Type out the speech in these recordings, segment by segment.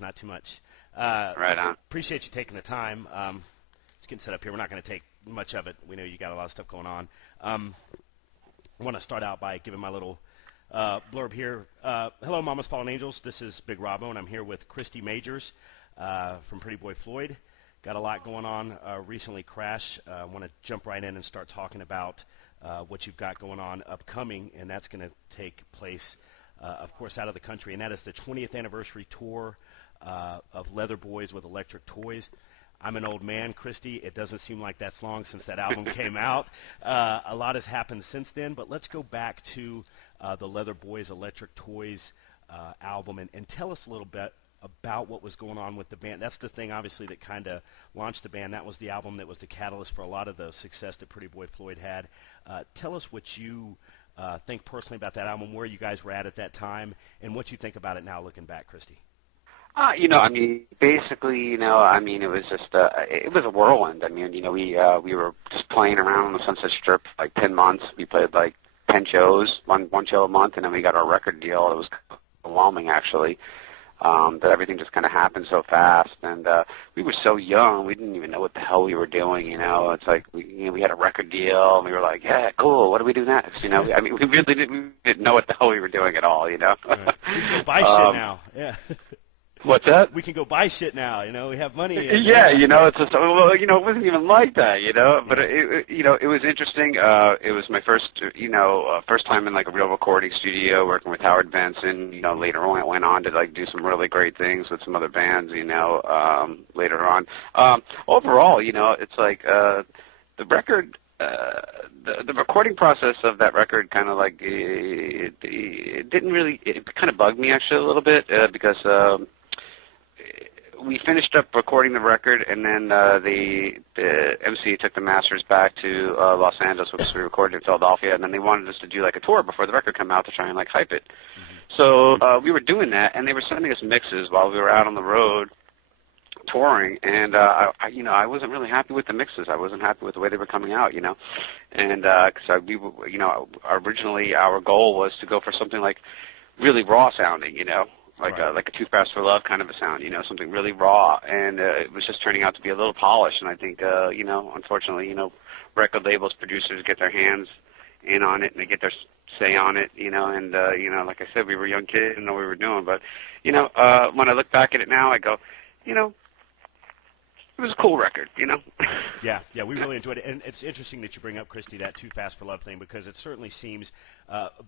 minutes, not too much. Right on. Appreciate you taking the time. Just getting set up here. We're not going to take much of it. We know you got a lot of stuff going on. I want to start out by giving my little blurb here. Hello, Mama's Fallen Angels. This is Big Robbo, and I'm here with Kristy Majors from Pretty Boy Floyd. Got a lot going on. Recently crashed. I want to jump right in and start talking about what you've got going on upcoming, and that's going to take place, of course, out of the country, and that is the 20th anniversary tour of Leather Boys with Electric Toys. I'm an old man, Kristy. It doesn't seem like that's long since that album came out. A lot has happened since then, but let's go back to the Leather Boys Electric Toys album and tell us a little bit about what was going on with the band. That's the thing, obviously, that kind of launched the band. That was the album that was the catalyst for a lot of the success that Pretty Boy Floyd had. Tell us what you think personally about that album, where you guys were at that time, and what you think about it now looking back, Kristy. Basically, it was just, it was a whirlwind. We were just playing around on the Sunset Strip for like 10 months. We played like 10 shows, one show a month, and then we got our record deal. It was overwhelming, actually, that everything just kind of happened so fast. And we were so young, we didn't even know what the hell we were doing, It's like we had a record deal, and we were like, yeah, cool, what do we do next? We really didn't know what the hell we were doing at all, Right. We can go buy shit now, yeah. What's that? We can go buy shit now, we have money. Yeah, it's just, it wasn't even like that, but it was interesting. It was my first, first time in like a real recording studio working with Howard Benson. Later on I went on to like do some really great things with some other bands, later on. Overall, it's like the record, the recording process of that record kind of like, it didn't really, it kind of bugged me actually a little bit because, we finished up recording the record, and then the MC took the masters back to Los Angeles, which we recorded in Philadelphia, and then they wanted us to do like a tour before the record came out to try and like hype it. Mm-hmm. So we were doing that, and they were sending us mixes while we were out on the road touring, and I wasn't really happy with the mixes. I wasn't happy with the way they were coming out, and because we were, originally our goal was to go for something like really raw sounding, like right. Like a Too Fast for Love kind of a sound, something really raw, and it was just turning out to be a little polished. And I think, unfortunately, record labels, producers get their hands in on it and they get their say on it, and like I said, we were young kids, didn't know what we were doing. But when I look back at it now, I go, it was a cool record, Yeah, we really enjoyed it. And it's interesting that you bring up, Kristy, that Too Fast for Love thing, because it certainly seems,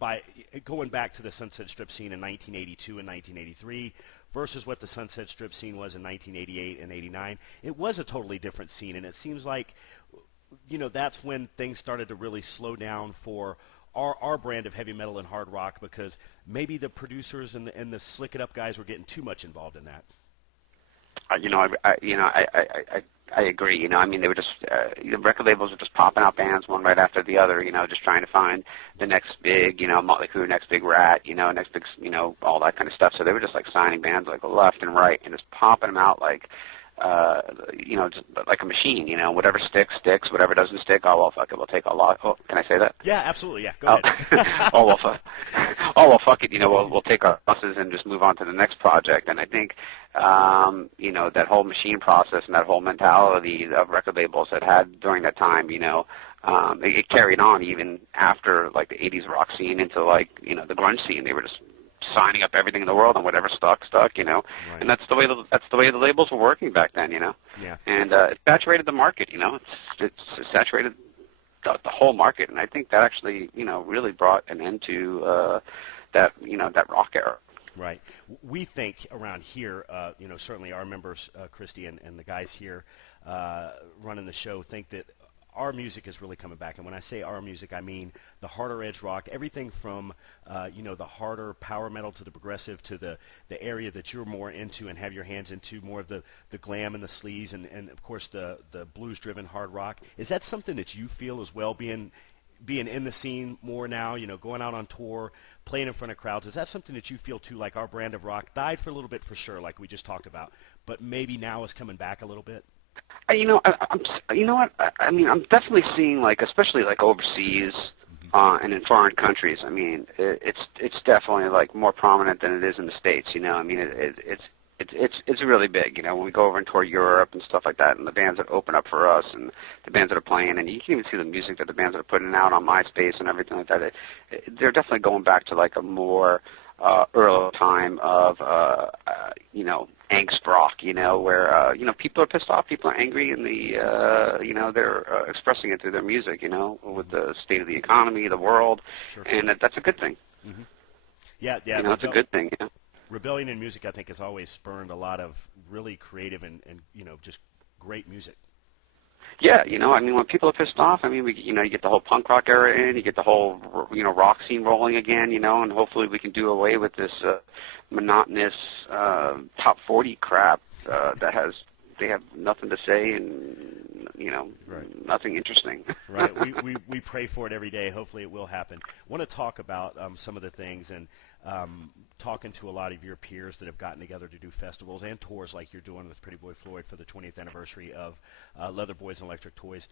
by going back to the Sunset Strip scene in 1982 and 1983 versus what the Sunset Strip scene was in 1988 and 89, it was a totally different scene. And it seems like, that's when things started to really slow down for our brand of heavy metal and hard rock, because maybe the producers and the slick it up guys were getting too much involved in that. I agree. They were just the record labels were just popping out bands one right after the other. Just trying to find the next big, Motley Crue, next big Rat, next big, all that kind of stuff. So they were just like signing bands like left and right, and just popping them out like, just like a machine. Whatever sticks, sticks. Whatever doesn't stick, oh well, fuck it, we'll take a lot. Oh, can I say that? Yeah, absolutely. Yeah, go ahead. Oh well, fuck it. We'll take our losses and just move on to the next project. And I think, that whole machine process and that whole mentality of record labels had during that time, it carried on even after like the '80s rock scene into like the grunge scene. They were just signing up everything in the world, and whatever stuck. Right. And that's the way the labels were working back then, Yeah. And it saturated the market, It's saturated the whole market, and I think that actually, really brought an end to that rock era. Right. We think around here, certainly our members, Kristy, and the guys here running the show think that our music is really coming back. And when I say our music, I mean the harder edge rock, everything from, the harder power metal to the progressive to the area that you're more into and have your hands into, more of the glam and the sleaze and of course, the blues-driven hard rock. Is that something that you feel as well, being in the scene more now, going out on tour, playing in front of crowds? Is that something that you feel too, like our brand of rock died for a little bit for sure, like we just talked about, but maybe now is coming back a little bit? I'm definitely seeing, like, especially like overseas and in foreign countries. It's definitely like more prominent than it is in the States. It's It's really big, you know, when we go over and tour Europe and stuff like that, and the bands that open up for us, and the bands that are playing, and you can even see the music that the bands that are putting out on MySpace and everything like that. They're definitely going back to like a more early time of you know, angst rock, you know, where you know, people are pissed off, people are angry, and you know, they're expressing it through their music, you know, with the state of the economy, the world, Sure. and that's a good thing. Mm-hmm. Yeah. You know, it's a good thing. Yeah. Rebellion in music, I think, has always spurned a lot of really creative and you know, just great music. Yeah, you know, I mean, when people are pissed off, I mean, you know, you get the whole punk rock era in, you get the whole, you know, rock scene rolling again, you know, and hopefully we can do away with this monotonous top 40 crap they have nothing to say and, you know, Right. nothing interesting. Right. We pray for it every day. Hopefully it will happen. I want to talk about some of the things, and talking to a lot of your peers that have gotten together to do festivals and tours like you're doing with Pretty Boy Floyd for the 20th anniversary of Leather Boys and Electric Toys.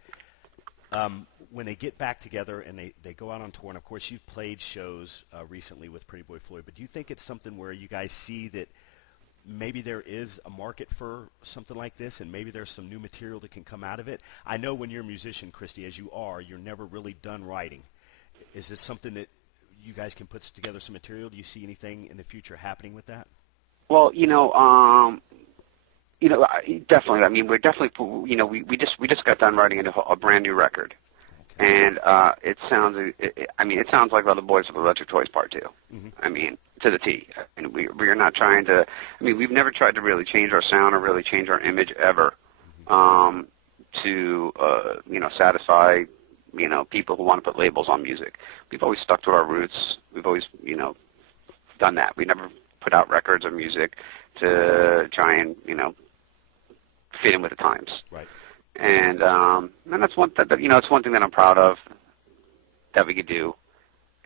When they get back together and they go out on tour, and of course you've played shows recently with Pretty Boy Floyd, but do you think it's something where you guys see that maybe there is a market for something like this, and maybe there's some new material that can come out of it? I know when you're a musician, Kristy, as you are, you're never really done writing. Is this something that you guys can put together some material? Do you see anything in the future happening with that? Well, definitely. I mean, we're definitely, you know, we just got done writing a brand new record. Okay. And it sounds like Leather Boys of Electric Toys Part 2. Mm-hmm. I mean, to the T. I mean, we are not trying to, I mean, we've never tried to really change our sound or really change our image ever to, you know, satisfy, you know, people who want to put labels on music. We've always stuck to our roots. We've always, you know, done that. We never put out records or music to try and, you know, fit in with the times. Right. And that's one that, you know, it's one thing that I'm proud of that we could do,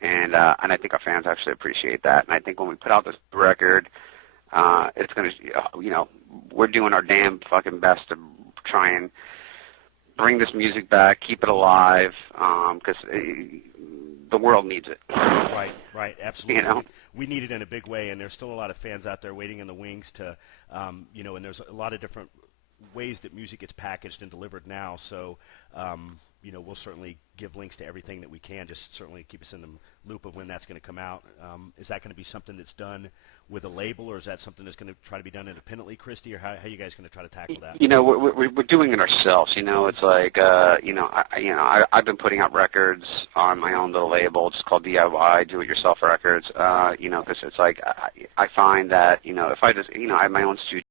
and I think our fans actually appreciate that. And I think when we put out this record, it's gonna, you know, we're doing our damn fucking best to try and bring this music back, keep it alive, because the world needs it. Right, absolutely. You know? We need it in a big way, and there's still a lot of fans out there waiting in the wings to, you know, and there's a lot of different ways that music gets packaged and delivered now. So, you know, we'll certainly give links to everything that we can. Just certainly keep us in the loop of when that's going to come out. Is that going to be something that's done with a label, or is that something that's going to try to be done independently, Kristy, or how are you guys going to try to tackle that? You know, we're doing it ourselves. You know, it's like, you know, I've been putting out records on my own little label. It's called DIY, Do It Yourself Records. You know, because it's like I find that, you know, if I just, you know, I have my own studio.